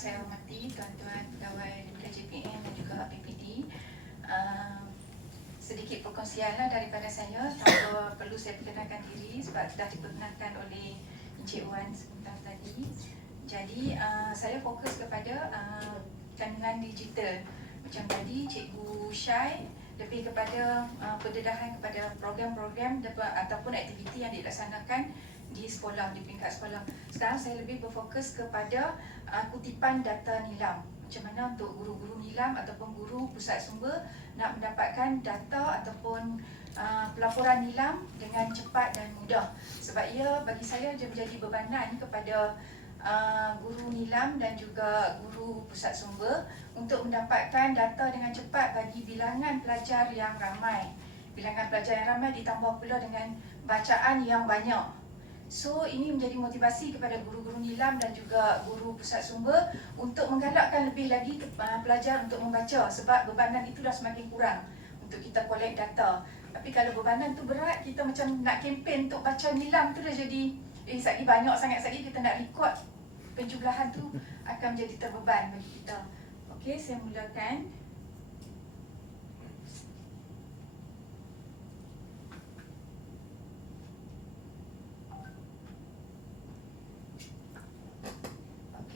saya hormati tuan-tuan pegawai JPN dan juga PPD. Sedikit perkongsianlah daripada saya, tanpa perlu saya perkenalkan diri sebab dah diperkenalkan oleh Encik Wan sebentar tadi. Jadi saya fokus kepada kandungan digital. Macam tadi Cikgu Syai lebih kepada pendedahan kepada program-program ataupun aktiviti yang dilaksanakan di sekolah, di peringkat sekolah. Sekarang saya lebih berfokus kepada kutipan data nilam. Macam mana untuk guru-guru nilam ataupun guru pusat sumber nak mendapatkan data ataupun pelaporan nilam dengan cepat dan mudah. Sebab ia bagi saya dia menjadi bebanan kepada guru nilam dan juga guru pusat sumber untuk mendapatkan data dengan cepat bagi bilangan pelajar yang ramai. Bilangan pelajar yang ramai ditambah pula dengan bacaan yang banyak. So ini menjadi motivasi kepada guru-guru nilam dan juga guru pusat sumber untuk menggalakkan lebih lagi pelajar untuk membaca, sebab bebanan itu dah semakin kurang untuk kita collect data. Tapi kalau bebanan tu berat, kita macam nak kempen untuk baca nilam tu dah jadi sekali banyak sangat, sekali kita nak record penjumlahan tu akan menjadi terbeban bagi kita. Okey, saya mulakan.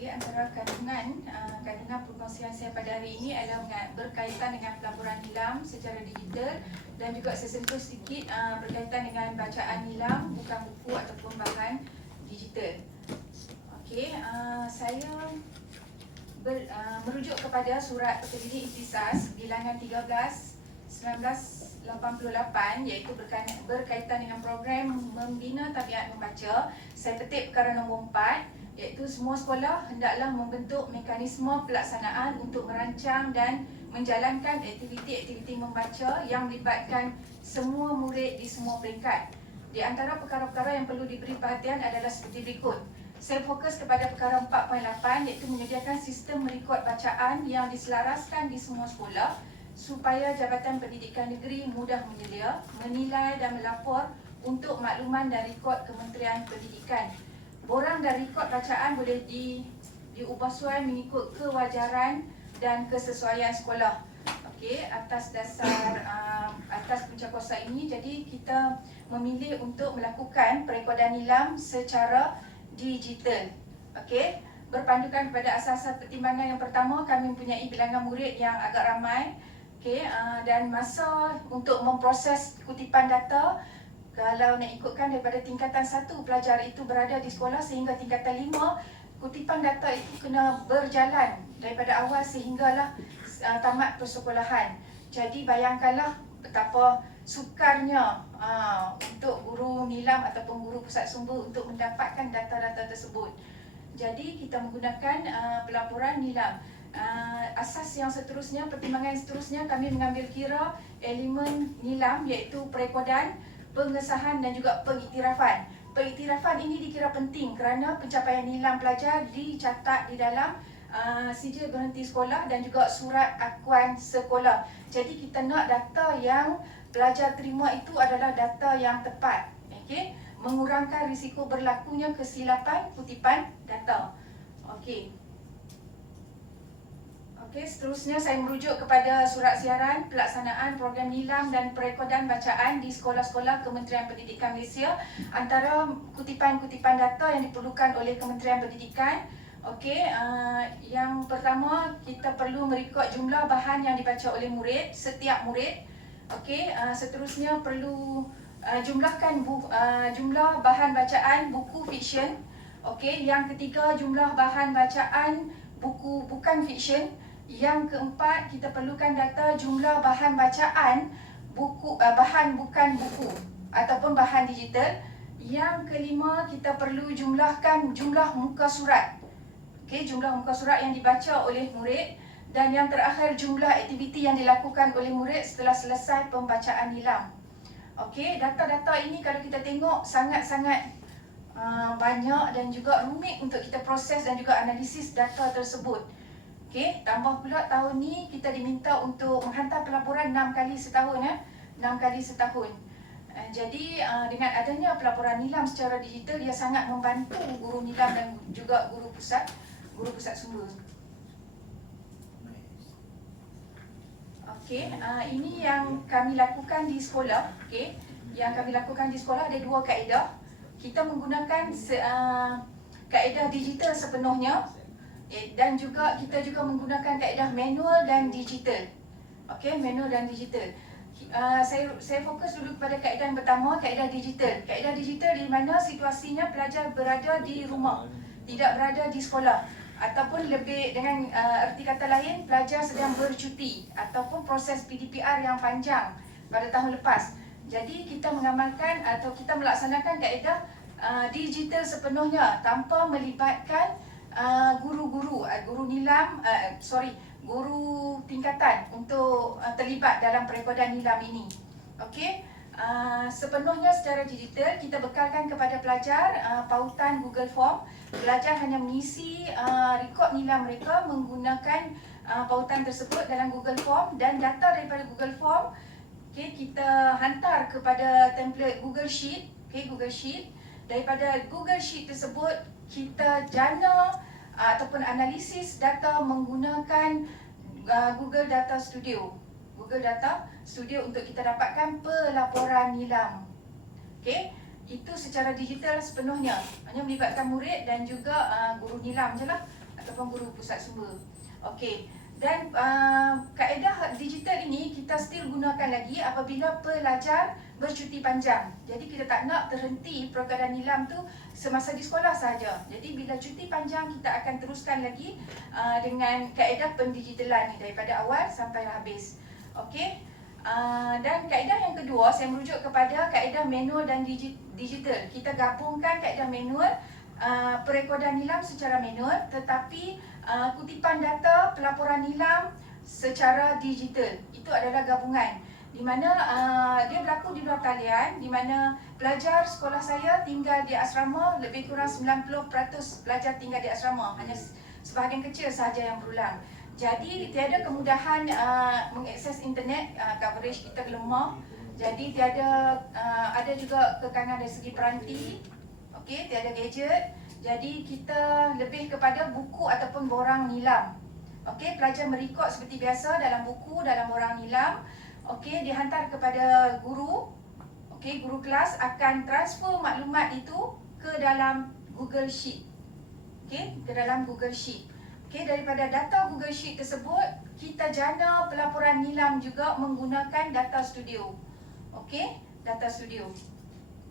Antara kandungan perkongsian saya pada hari ini adalah berkaitan dengan pelaporan nilam secara digital dan juga sesentuh sedikit berkaitan dengan bacaan nilam bukan buku ataupun bahan digital. Okey, saya merujuk kepada surat Pekerja Ikhtisas bilangan 13/1988 iaitu berkaitan dengan program membina tabiat membaca. Saya petik perkara nombor 4 iaitu semua sekolah hendaklah membentuk mekanisme pelaksanaan untuk merancang dan menjalankan aktiviti-aktiviti membaca yang melibatkan semua murid di semua peringkat. Di antara perkara-perkara yang perlu diberi perhatian adalah seperti berikut. Saya fokus kepada perkara 4.8 iaitu menyediakan sistem merekod bacaan yang diselaraskan di semua sekolah supaya Jabatan Pendidikan Negeri mudah menyelia, menilai dan melapor untuk makluman dan rekod Kementerian Pendidikan. Borang dan rekod bacaan boleh diubah suai mengikut kewajaran dan kesesuaian sekolah. Okey, atas dasar atas puncakuasa ini, jadi kita memilih untuk melakukan perekodan nilam secara digital. Okey, berpandukan kepada asas-asas pertimbangan. Yang pertama, kami mempunyai bilangan murid yang agak ramai. Okey, dan masa untuk memproses kutipan data, kalau nak ikutkan daripada tingkatan 1 pelajar itu berada di sekolah sehingga tingkatan 5, kutipan data itu kena berjalan daripada awal sehinggalah tamat persekolahan. Jadi bayangkanlah betapa sukarnya untuk guru nilam ataupun guru pusat sumber untuk mendapatkan data-data tersebut. Jadi kita menggunakan pelaporan nilam. Asas yang seterusnya, pertimbangan yang seterusnya, kami mengambil kira elemen nilam iaitu perekodan, pengesahan dan juga pengiktirafan. Pengiktirafan ini dikira penting kerana pencapaian nilam pelajar dicatat di dalam sijil berhenti sekolah dan juga surat akuan sekolah. Jadi kita nak data yang pelajar terima itu adalah data yang tepat. Okey, mengurangkan risiko berlakunya kesilapan kutipan data. Okey. Okey, seterusnya saya merujuk kepada surat siaran pelaksanaan program nilam dan perekodan bacaan di sekolah-sekolah Kementerian Pendidikan Malaysia. Antara kutipan-kutipan data yang diperlukan oleh Kementerian Pendidikan, okey, yang pertama kita perlu merekod jumlah bahan yang dibaca oleh murid, setiap murid. Okey, seterusnya perlu jumlahkan jumlah bahan bacaan buku fiksyen. Okey, yang ketiga jumlah bahan bacaan buku bukan fiksyen. Yang keempat, kita perlukan data jumlah bahan bacaan buku bahan bukan buku ataupun bahan digital. Yang kelima, kita perlu jumlahkan jumlah muka surat. Okey, jumlah muka surat yang dibaca oleh murid. Dan yang terakhir, jumlah aktiviti yang dilakukan oleh murid setelah selesai pembacaan nilam. Okey, data-data ini kalau kita tengok sangat-sangat banyak dan juga rumit untuk kita proses dan juga analisis data tersebut. Okey, tambah pula tahun ni kita diminta untuk menghantar pelaporan 6 kali setahun 6 kali setahun. Jadi dengan adanya pelaporan nilam secara digital, ia sangat membantu guru nilam dan juga guru pusat guru pusat sumber. Okey, ini yang kami lakukan di sekolah. Okey, yang kami lakukan di sekolah ada 2 kaedah. Kita menggunakan kaedah digital sepenuhnya, dan juga kita juga menggunakan kaedah manual dan digital. Okey, manual dan digital. Saya fokus dulu pada kaedah yang pertama, kaedah digital. Kaedah digital di mana situasinya pelajar berada di rumah, tidak berada di sekolah, ataupun lebih dengan erti kata lain, pelajar sedang bercuti ataupun proses PDPR yang panjang pada tahun lepas. Jadi kita mengamalkan atau kita melaksanakan kaedah digital sepenuhnya tanpa melibatkan guru-guru, guru tingkatan untuk terlibat dalam perekodan nilam ini. Okey, sepenuhnya secara digital kita bekalkan kepada pelajar pautan Google Form. Pelajar hanya mengisi rekod nilam mereka menggunakan pautan tersebut dalam Google Form, dan data daripada Google Form kita hantar kepada template Google Sheet. Google Sheet. Daripada Google Sheet tersebut kita jana ataupun analisis data menggunakan Google Data Studio. Google Data Studio untuk kita dapatkan pelaporan nilam. Okey, itu secara digital sepenuhnya. Hanya melibatkan murid dan juga guru nilam je lah, ataupun guru pusat sumber. Okey, dan kaedah digital ini kita still gunakan lagi apabila pelajar bercuti panjang. Jadi kita tak nak terhenti perekodan nilam tu semasa di sekolah sahaja. Jadi bila cuti panjang kita akan teruskan lagi dengan kaedah pendigitalan ni daripada awal sampai habis. Okey. Dan kaedah yang kedua, saya merujuk kepada kaedah manual dan digital. Kita gabungkan kaedah manual, perekodan nilam secara manual, tetapi kutipan data pelaporan nilam secara digital. Itu adalah gabungan di mana dia berlaku di luar talian, di mana pelajar sekolah saya tinggal di asrama, lebih kurang 90% pelajar tinggal di asrama, hanya sebahagian kecil sahaja yang berulang. Jadi tiada kemudahan mengakses internet, coverage kita lemah. Jadi ada juga kekangan dari segi peranti. Okey, tiada gadget. Jadi kita lebih kepada buku ataupun borang nilam. Okey, pelajar merekod seperti biasa dalam buku, dalam borang nilam. Okey, dihantar kepada guru. Okey, guru kelas akan transfer maklumat itu ke dalam Google Sheet. Okey, ke dalam Google Sheet. Okey, daripada data Google Sheet tersebut, kita jana pelaporan nilam juga menggunakan Data Studio. Okey, Data Studio.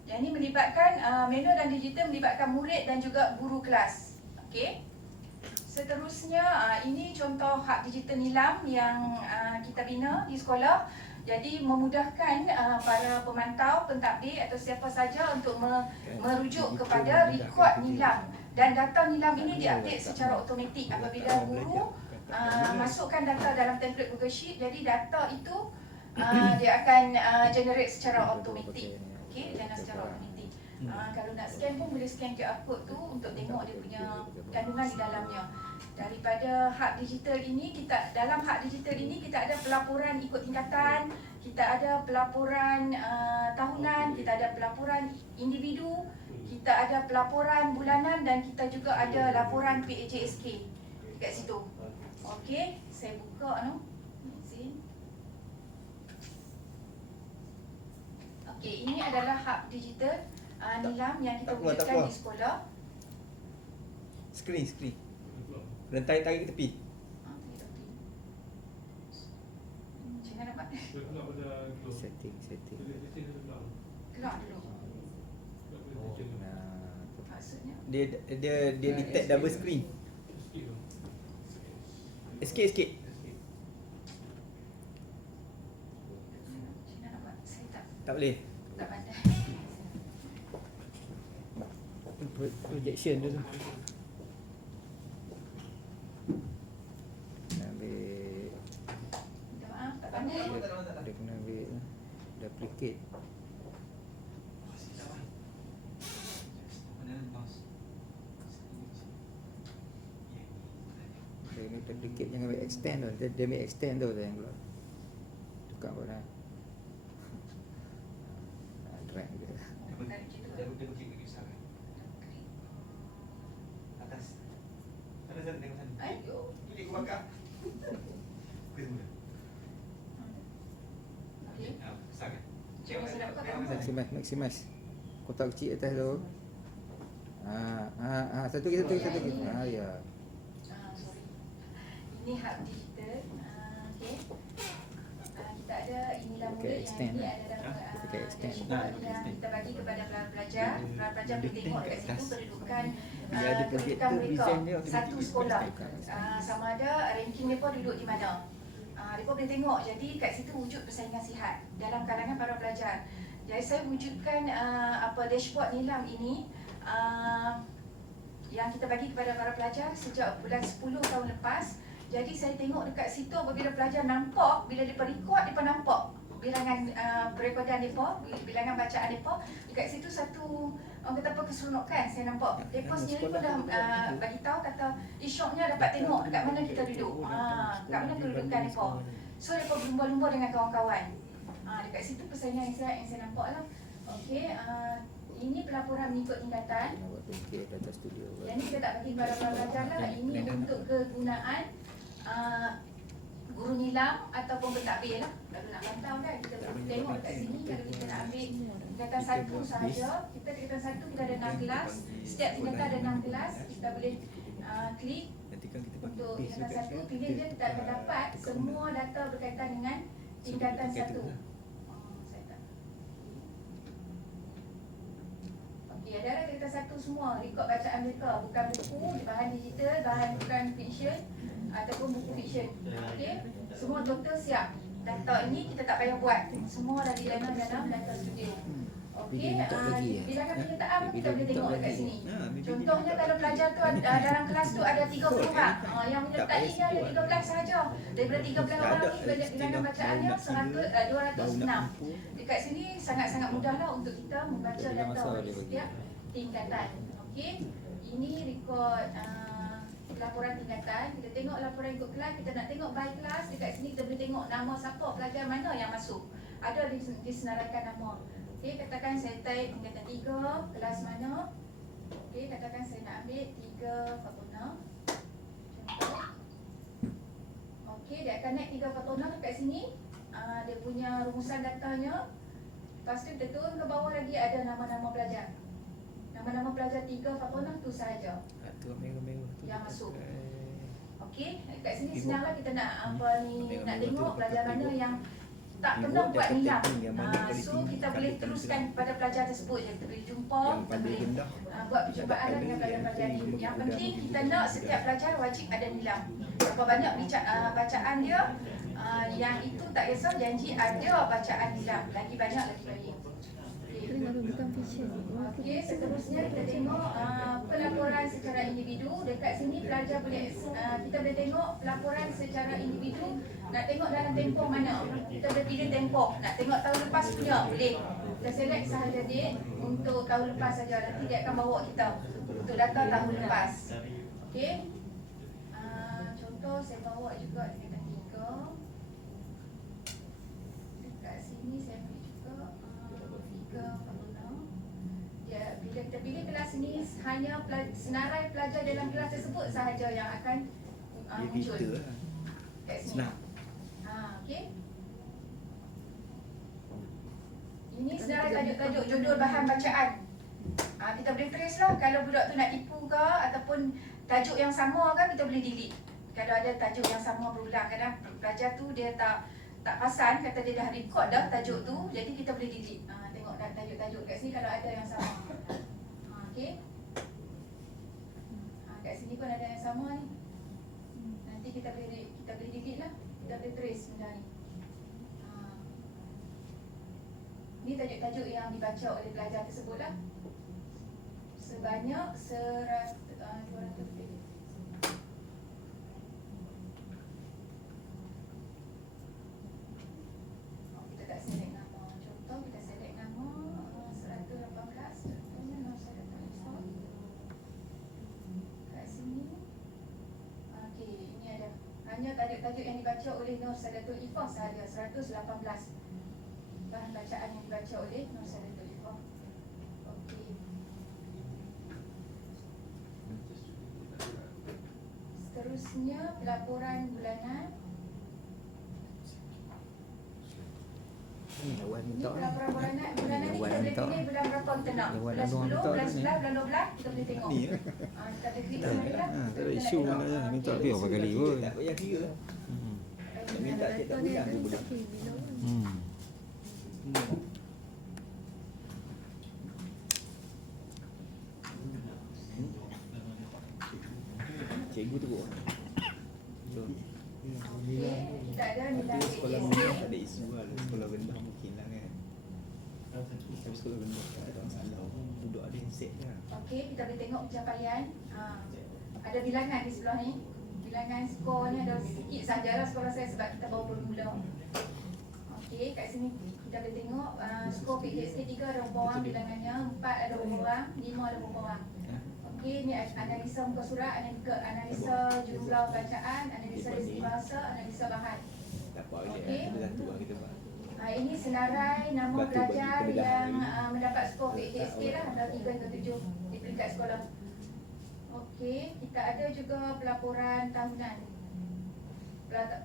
Yang ini melibatkan manual dan digital, melibatkan murid dan juga guru kelas. Okey. Seterusnya, ini contoh hak digital nilam yang kita bina di sekolah. Jadi memudahkan para pemantau, pentadbir atau siapa saja untuk merujuk kepada rekod nilam. Dan data nilam ini diupdate secara automatik apabila guru masukkan data dalam template Google Sheet. Jadi data itu dia akan generate secara automatik. Okey, generate secara automatik. Kalau nak scan pun boleh scan QR code tu untuk tengok dia punya kandungan di dalamnya. Daripada hak digital ini, dalam hak digital ini kita ada pelaporan ikut tingkatan, kita ada pelaporan tahunan, kita ada pelaporan individu, kita ada pelaporan bulanan, dan kita juga ada laporan PAJSK kat situ. Okey, saya buka Okey, ini adalah hak digital nilam yang kita wujudkan di sekolah. Skrin. Dan tarik ke tepi. Macam mana dapat? Setting. Keluar dulu. Nah, Maksudnya? dia detect double screen. Escape. Macam mana dapat? Saya Tak boleh. tak pandai. Projection dulu. Ambil. Minta maaf, tak pandai. Dia kena ambil duplicate. Dia ni duplicate, jangan ambil extend tu. Dia ambil extend tu yang keluar. Tukar pun dah. Drag dia. Dia klik lagi besar kan? Atas. Ada satu bakar. Kuis mudah. Okey. Besar kan? Cuba saya nak buka kat Tengok, muka. Maximise kotak kecil atas tu. Satu lagi. Ya. Sorry. Ini hub digital. Okey. Kita ada inilah mulut Okay, yang extend ini lah. ada dalam Okay, extend. dashboard yang kita bagi kepada pelajar. Pelajar boleh tengok dekat situ kedudukan Dia ada projector, kedudukan mereka design dia satu automatic sekolah. extend. Sama ada ranking mereka duduk di mana. Mereka boleh tengok. Jadi kat situ wujud persaingan sihat dalam kalangan para pelajar. Jadi saya wujudkan dashboard nilam ini yang kita bagi kepada para pelajar sejak bulan 10 tahun lepas. Jadi saya tengok dekat situ apabila pelajar nampak, bila mereka record, mereka nampak bilangan perekodan mereka, bilangan bacaan mereka. Dekat situ satu orang kata apa keseronokan saya nampak. Mereka sendiri pun dah bagi tahu kata syoknya dapat tengok dekat mana kita duduk. Kat mana kedudukan mereka. So mereka berlumba-lumba dengan kawan-kawan. Dekat situ persaingan yang saya nampak lah. Okey, ini pelaporan mengikut tingkatan. Nak buat pancake atas studio. Yang ni kita tak bagi kepada pelajar lah. Ini untuk kegunaan guru nilam ataupun pentadbir lah. Kalau nak pantau kan, kita boleh tengok kat sini. Kalau kita nak ambil tingkatan 1 sahaja, kita tingkatan 1 kita ada 6 kelas. Setiap tingkatan ada 6 kelas. Kita boleh klik Nanti kan kita bagi untuk base tingkatan dekat 1. Pilih dia, kita akan dapat semua data berkaitan dengan tingkatan 1. Okey, ada tingkatan 1 semua rekod bacaan mereka, bukan buku, bahan digital, bahan bukan fiction ataupun buku fiction. Okey, semua total siap. Data ini kita tak payah buat. Semua dah didalam dalam data studio. Okey, bilangan penyertaan pun kita boleh tengok dekat sini. Contohnya kalau pelajar tu dalam kelas tu ada 30 orang, yang menyertainya ada 13 sahaja. Daripada 13 orang ni bilangan bacaannya 206. Dekat sini sangat-sangat mudahlah untuk kita membaca data oleh setiap tingkatan. Okey, ini rekod laporan tingkatan. Kita tengok laporan ikut kelas, kita nak tengok by kelas. Dekat sini kita boleh tengok nama siapa, pelajar mana yang masuk. Ada disenaraikan nama. Okey, katakan saya type tingkatan 3, kelas mana. Okey, katakan saya nak ambil 3 Fatuna. Contoh. Okey, dia akan naik 3 Fatuna dekat sini. Dia punya rumusan datanya. Lepas tu kita turun ke bawah lagi ada nama-nama pelajar. Nama-nama pelajar 3 Fatuna tu sahaja tu merah-merah tu yang masuk. Okey, kat sini senanglah kita nak nak tengok pelajar mana yang tak pernah buat nilam. So kita boleh teruskan pada pelajar tersebut. Kita boleh jumpa, kita boleh buat perjumpaan dengan pelajar-pelajar ni. Yang penting kita nak setiap pelajar wajib ada nilam. Berapa banyak bacaan dia, yang itu tak kisah, janji ada bacaan nilam. Lagi banyak lagi baik. Okey, seterusnya kita tengok pelaporan secara individu. Dekat sini pelajar boleh kita boleh tengok pelaporan secara individu. Nak tengok dalam tempoh mana, kita boleh pilih tempoh. Nak tengok tahun lepas punya, boleh. Kita select sahaja date untuk tahun lepas saja. Nanti dia akan bawa kita untuk data tahun lepas. Okey, contoh saya bawa juga tingkatan 3. Dekat sini saya ambil juga 3 Fatuna. Ya, bila kita pilih kelas ini, hanya senarai pelajar dalam kelas tersebut sahaja yang akan muncul kat sini. Okey. Ini senarai tajuk-tajuk judul bahan bacaan. Kita boleh trace lah kalau budak tu nak tipu ke ataupun tajuk yang sama kan, kita boleh delete. Kalau ada tajuk yang sama berulang, kadang pelajar tu dia tak perasan, kata dia dah record dah tajuk tu, jadi kita boleh delete. Tengok tajuk-tajuk kat sini kalau ada yang sama. Okey. Kat sini pun ada yang sama ni. Nanti kita boleh delete lah. Kita boleh trace benda ni. Ni tajuk-tajuk yang dibaca oleh pelajar tersebut lah. Sebanyak 200 lebih. Kita tak select nama. Contoh kita select nama 118. Contohnya Nur Sadatul Ifah. Kat sini. Okey, ini ada hanya tajuk-tajuk yang dibaca oleh Nur Sadatul Ifah sahaja, 118 bahan bacaan yang dibaca oleh Nur Sadatul Ifah. Okey. Seterusnya pelaporan bulanan. Lawan Ini minta pelaporan bulanan ni Lawan kita boleh minta. pilih bulan berapa kita nak. Lawan Bulan abang 10, minta bulan ni. 11, bulan 12 kita boleh tengok. Ni lah. Kita boleh klik sana je lah. tak ada isu mana je. Minta dia berapa kali pun. Tak payah kira. Hmm. Tak minta cik tak bilang dia boleh. Hmm. Cikgu tu buat. Okey, kita ada nilai Sekolah ASK. rendah tak ada isu lah. Sekolah rendah mungkin lah kan. Tapi sekolah rendah tak ada masalah. Duduk ada yang set je. Okey, kita boleh tengok pencapaian. Ada bilangan di sebelah ni. Bilangan skor ni ada sikit sajalah sekolah saya sebab kita baru bermula. Okey, kat sini kita boleh tengok skor PHSK 3 ada berapa orang bilangannya, 4 ada berapa orang, 5 ada berapa orang. Okey, ni analisa muka surat, analisa jumlah bacaan, analisa rezeki bahasa, analisa bahan. Tak apa lagi. Okey. Ada satu lah kita buat. Ini senarai nama Batu bagi pelajar kemudahan yang lagi. mendapat skor PHSK lah, ada 3 hingga 7 di peringkat sekolah. Okey, kita ada juga pelaporan tahunan.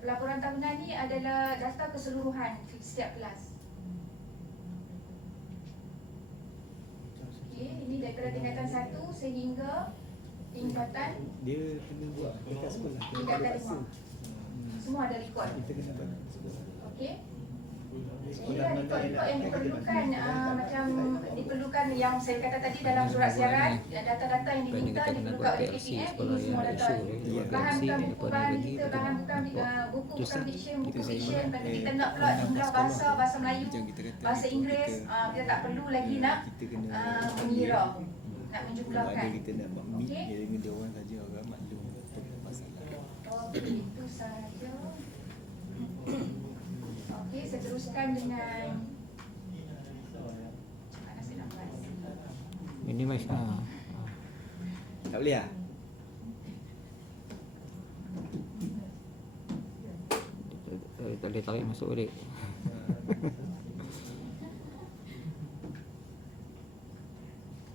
Pelaporan tahunan ni adalah data keseluruhan setiap kelas. Okey, ini daripada tingkatan 1 sehingga tingkatan Dia kena buat dekat sekolah. Kita tingkatan ada paksa. 5. Semua ada rekod. Kita kena buat dekat sekolah. Okey. Sekolah Inilah mana rekod-rekod yang kita diperlukan, buat. macam diperlukan yang saya kata tadi dalam surat siaran, data-data yang diminta diperlukan oleh KPM, ini semua data. Bahan bukan buku, bahan kita, bahan bukan buku, bukan fiction, buku fiction, tapi kita nak pula jumlah bahasa, bahasa Melayu, bahasa Inggeris, kita tak perlu lagi nak Kita kena mengira, nak Ada menjumlahkan. kita nak buat meet Okey. dia dengan dia orang saja orang maklum tak ada masalah. Itu sahaja. Okey, saya teruskan dengan mana saya nak buat. Ini mas. Tak boleh ah? Tak boleh tarik masuk balik.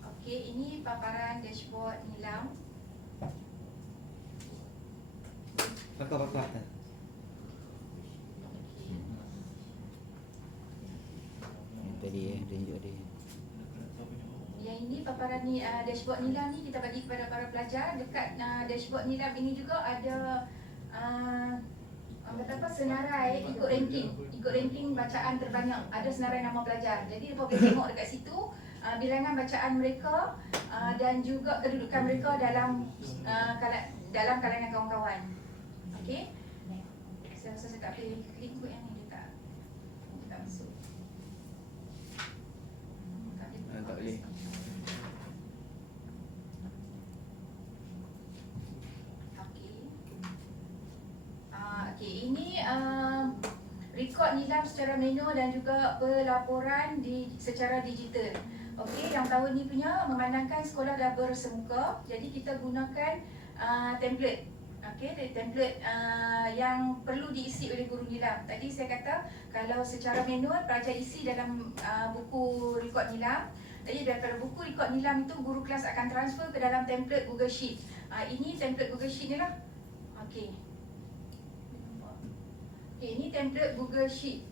Okey, ini paparan dashboard nilam. Pakar-pakar kan? Yang tadi dia tunjuk dia. Yang ini paparan ni dashboard nilam ni kita bagi kepada para pelajar. Dekat dashboard nilam ini juga ada kata apa, senarai ikut ranking bacaan terbanyak. Ada senarai nama pelajar. Jadi mereka boleh tengok dekat situ bilangan bacaan mereka dan juga kedudukan mereka dalam kalangan kawan-kawan. Okey. Saya rasa saya tak boleh klik kot yang ni, dia tak masuk. Tak boleh. Okey. Okey, ini rekod nilam secara manual dan juga pelaporan secara digital. Okey, yang tahun ni punya memandangkan sekolah dah bersemuka, jadi kita gunakan template. Okey, template yang perlu diisi oleh guru nilam. Tadi saya kata kalau secara manual pelajar isi dalam buku rekod nilam. Jadi daripada buku rekod nilam itu guru kelas akan transfer ke dalam template Google Sheet. Ini template Google Sheet ni lah. Okey. Okey, ini template Google Sheet.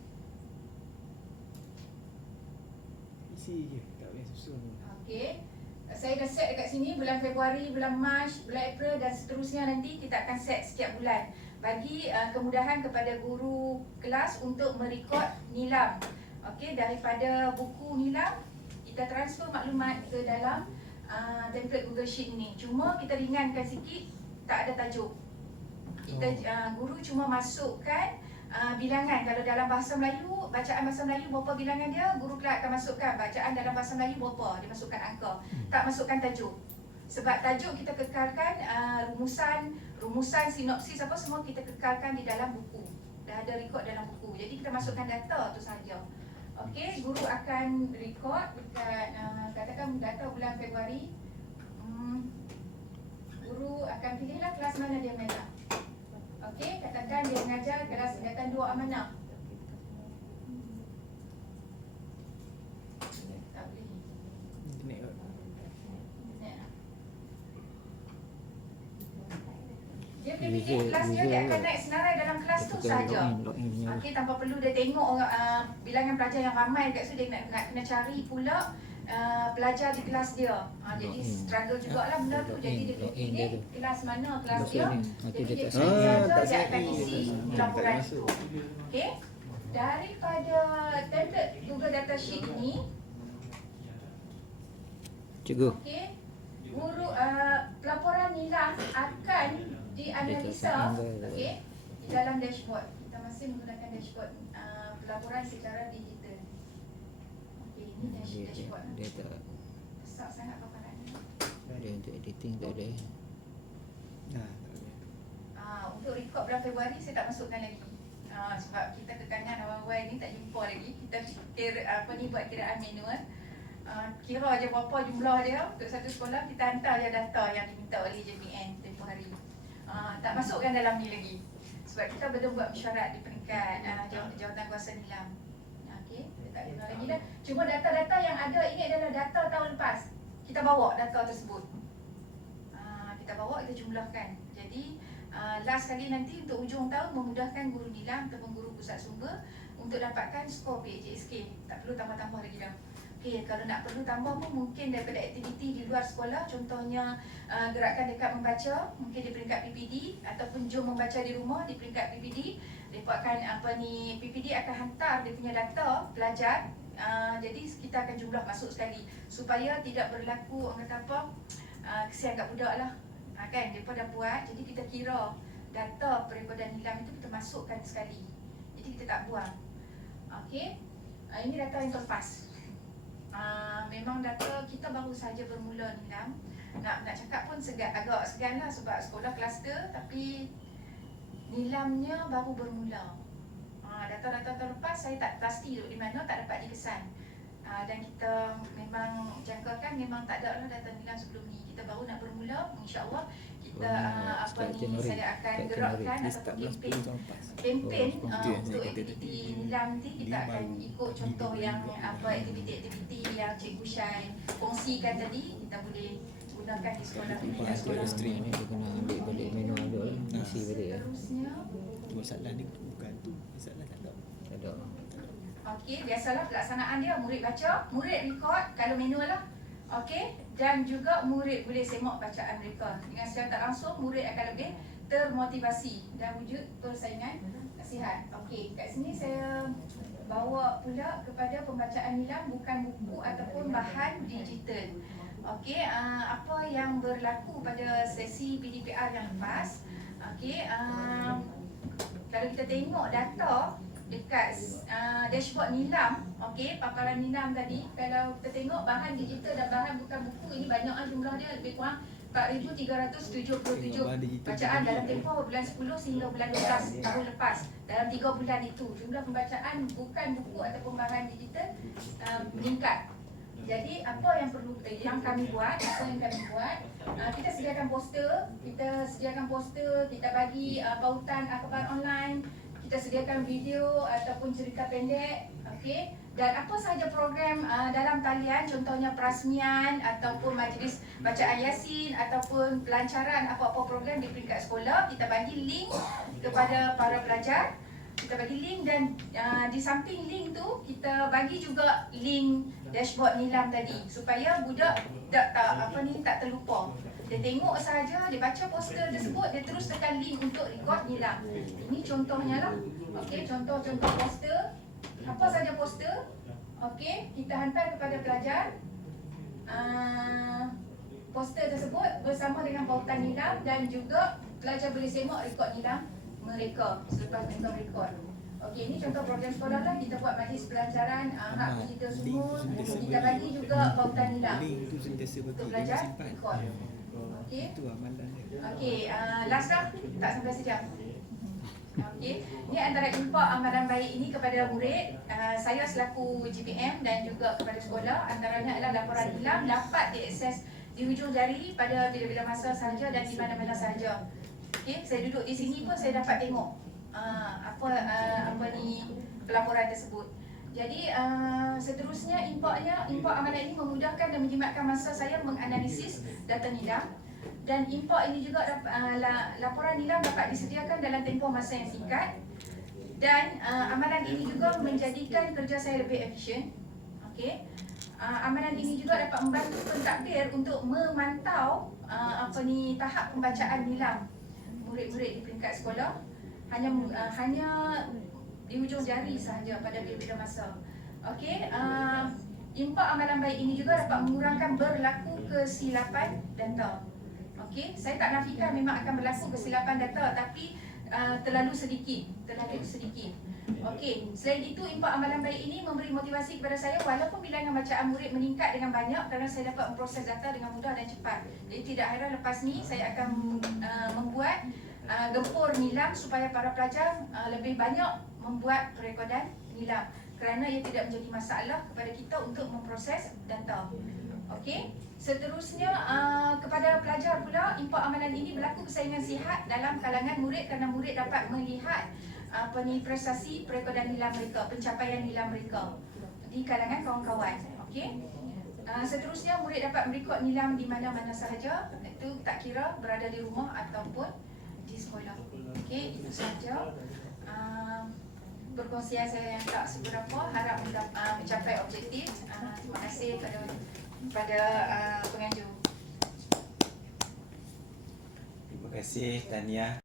Isi je, tak payah susun. Okey. Saya dah set dekat sini bulan Februari, bulan Mac, bulan April dan seterusnya. Nanti kita akan set setiap bulan bagi kemudahan kepada guru kelas untuk merekod nilam. Okey, daripada buku nilam kita transfer maklumat ke dalam template Google Sheet ni. Cuma kita ringankan sikit, tak ada tajuk. Kita guru cuma masukkan bilangan. Kalau dalam bahasa Melayu, bacaan bahasa Melayu berapa bilangan dia, guru kelas akan masukkan. Bacaan dalam bahasa Melayu berapa, dia masukkan angka. Tak masukkan tajuk. Sebab tajuk kita kekalkan, rumusan, sinopsis apa semua kita kekalkan di dalam buku. Dah ada rekod dalam buku. Jadi kita masukkan data tu saja. Okey, guru akan rekod dekat katakan data bulan Februari. Guru akan pilihlah kelas mana dia mengajar. Okey, katakan dia mengajar kelas tingkatan 2 amanah. Tak boleh. Internet kot. Dia PPD kelas dia akan naik senarai dalam kelas tu saja. Okey, tanpa perlu dia tengok bilangan pelajar yang ramai dekat situ, dia nak kena cari pula pelajar di kelas dia. Jadi struggle jugalah benda tu. Jadi dia pilih kelas mana kelas dia. Jadi dia pilih saja dia akan isi laporan itu. Okey. Daripada template Google Data Sheet ini, Cikgu. okey, guru pelaporan nilai akan dianalisa, okey, di dalam dashboard. Kita masih menggunakan dashboard pelaporan secara digital. Okey, ini dashboard. Dia tak, Besar sangat paparan ni. dia untuk editing tak ada. Nah, tak boleh. Untuk record bulan Februari saya tak masukkan lagi. Sebab kita kekangan awal-awal ni tak jumpa lagi. Kita buat kiraan manual. Kira je berapa jumlah dia untuk satu sekolah, kita hantar je data yang diminta oleh JPN tempoh hari. Tak masukkan dalam ni lagi. Sebab kita belum buat mesyuarat di peringkat jawatan kuasa nilam. Okey, kita tak guna lagi dah. Cuma data-data yang ada ini adalah data tahun lepas. Kita bawa data tersebut. Kita bawa, kita jumlahkan. Jadi last kali nanti untuk hujung tahun memudahkan guru nilam ataupun guru pusat sumber untuk dapatkan skor PHSK. Tak perlu tambah-tambah lagi dah. Okey, kalau nak perlu tambah pun mungkin daripada aktiviti di luar sekolah, contohnya gerakan dekat membaca, mungkin di peringkat PPD ataupun jom membaca di rumah di peringkat PPD. Mereka akan PPD akan hantar dia punya data pelajar. Jadi kita akan jumlah masuk sekali supaya tidak berlaku orang kata apa, kesian kat budak lah. Kan mereka dah buat, jadi kita kira data perekodan nilam itu kita masukkan sekali. Jadi kita tak buang. Okey. Ini data yang terlepas. Memang data kita baru saja bermula nilam. Nak cakap pun agak segan lah sebab sekolah kluster tapi nilamnya baru bermula. Data-data terlepas saya tak pasti duduk di mana, tak dapat dikesan. Dan kita memang jangkakan memang tak ada lah data nilam sebelum ni. Kita baru nak bermula, insya-Allah kita saya akan gerakkan ataupun kempen untuk aktiviti nilam nanti. Kita akan ikut contoh yang aktiviti-aktiviti yang Cikgu Syai kongsikan tadi, kita boleh gunakan di sekolah kita. Sekolah stream ni dia kena ambil balik menu ada lah, isi balik ya. Terusnya Masalah ni bukan tu, masalah tak ada. Tak ada. okey, biasalah pelaksanaan dia murid baca, murid record kalau manual lah. Okey, dan juga murid boleh semak bacaan mereka. Dengan secara tak langsung murid akan lebih termotivasi dan wujud persaingan sihat. Okey, kat sini saya bawa pula kepada pembacaan nilam bukan buku ataupun bahan digital. Okey, apa yang berlaku pada sesi PDPR yang lepas. Okey, kalau kita tengok data dekat dashboard nilam, okey, paparan nilam tadi, kalau kita tengok bahan digital dan bahan bukan buku, ini banyaklah jumlah dia, lebih kurang 4,377 bacaan dalam tempoh bulan 10 sehingga bulan 12 tahun lepas. Dalam 3 bulan itu, jumlah pembacaan bukan buku ataupun bahan digital meningkat. Jadi apa yang perlu yang kami buat, kita sediakan poster, kita bagi pautan akhbar online, kita sediakan video ataupun cerita pendek, okey. Dan apa sahaja program dalam talian, contohnya perasmian ataupun majlis bacaan Yasin ataupun pelancaran apa-apa program di peringkat sekolah, kita bagi link kepada para pelajar. Kita bagi link dan di samping link tu kita bagi juga link dashboard nilam tadi supaya budak tak terlupa. Dia tengok saja, dia baca poster tersebut, dia terus tekan link untuk record nilam. Ini contohnya lah. Okey, contoh-contoh poster. Apa saja poster? Okey, kita hantar kepada pelajar. Poster tersebut bersama dengan pautan nilam dan juga pelajar boleh semak rekod nilam mereka selepas mereka rekod. Okey, ini contoh program sekolah lah. Kita buat majlis pelajaran hak digital semua. Kita bagi juga pautan nilam untuk belajar rekod. Okey. Itu amalan dia. Okey, last lah, tak sampai sejam. Okey, ini antara impak amalan baik ini kepada murid. Saya selaku GPM dan juga kepada sekolah, antaranya adalah laporan nilam dapat diakses di hujung jari pada bila-bila masa sahaja dan di mana-mana sahaja. Okey, saya duduk di sini pun saya dapat tengok apa ni pelaporan tersebut. Jadi seterusnya impak amalan ini memudahkan dan menjimatkan masa saya menganalisis data nilam. Dan import ini juga laporan nilam dapat disediakan dalam tempoh masa yang singkat. Dan amalan ini juga menjadikan kerja saya lebih efisien. Okey. Amalan ini juga dapat membantu pentadbir untuk memantau tahap pembacaan nilam murid-murid di peringkat sekolah. Hanya di hujung jari sahaja pada bila-bila masa. Okey. Import amalan baik ini juga dapat mengurangkan berlaku kesilapan data. Okey, saya tak nafikan memang akan berlaku kesilapan data, tapi terlalu sedikit. Okey, selain itu import amalan baik ini memberi motivasi kepada saya walaupun bilangan bacaan murid meningkat dengan banyak kerana saya dapat memproses data dengan mudah dan cepat. Jadi tidak heran lepas ni saya akan membuat gempur nilam supaya para pelajar lebih banyak membuat perekodan nilam kerana ia tidak menjadi masalah kepada kita untuk memproses data. Okey. Seterusnya kepada pelajar pula, import amalan ini berlaku persaingan sihat dalam kalangan murid kerana murid dapat melihat prestasi perekodan nilam mereka, pencapaian nilam mereka di kalangan kawan-kawan. Okey. Seterusnya murid dapat merekod nilam di mana-mana sahaja, itu tak kira berada di rumah ataupun di sekolah. Okey, itu sahaja perkongsian saya yang tak seberapa, harap mencapai objektif. Terima kasih pada penganjur. Terima kasih Tania.